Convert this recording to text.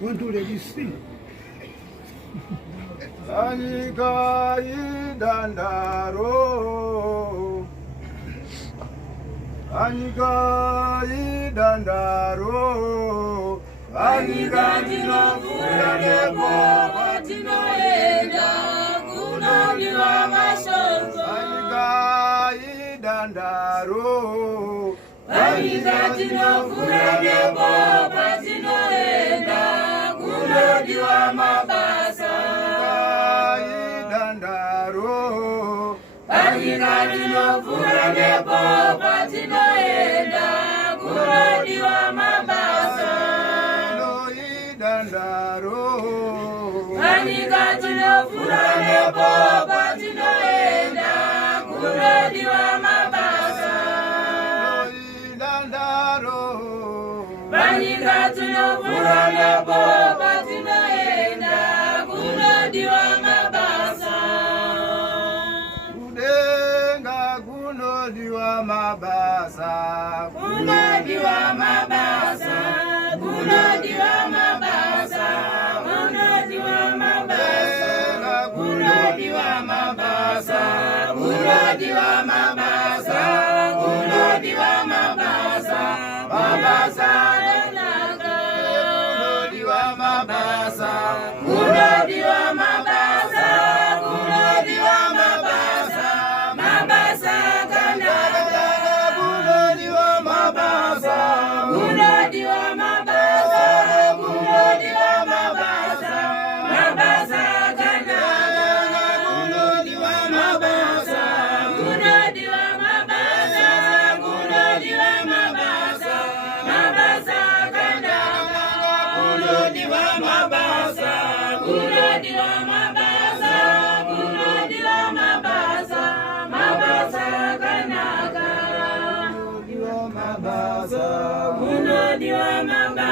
Want to let you sing. Anika idandaro, Anika idandaro, Anika dino fulani baba dino eda, kuno diwa masonso. Anika idandaro, Anika dino fulani baba dino eda, kuno diwa mabasa. Anika dino fulani baba dino eda, kuno diwa mabasa. Anika dino fulani baba dino eda, kuno diwa mabasa. Anika dino fulani baba dino eda, kuno diwa mabasa. Udenga kuno diwa mabasa. Kuno diwa mabasa. Kuno diwa mabasa. Kuno diwa mabasa. Kuno diwa mabasa. Kuno diwa mabasa. Kuno diwa mabasa. Mabasa naga. Kuno diwa mabasa. Kuno diwa mabasa. Kuno diwa mabasa. Mabasa kanaga. Kuno diwa mabasa. Kuno diwa mabasa. Kuno diwa mabasa. Mabasa kanaga. Kuno diwa mabasa. Kuno diwa mabasa. Kuno diwa mabasa. Mabasa kanaga. Kuno diwa mabasa. Kuno diwa mabasa. Kuno diwa mabasa. Mabasa kanaga. Kuno diwa mabasa. Kuno diwa mabasa.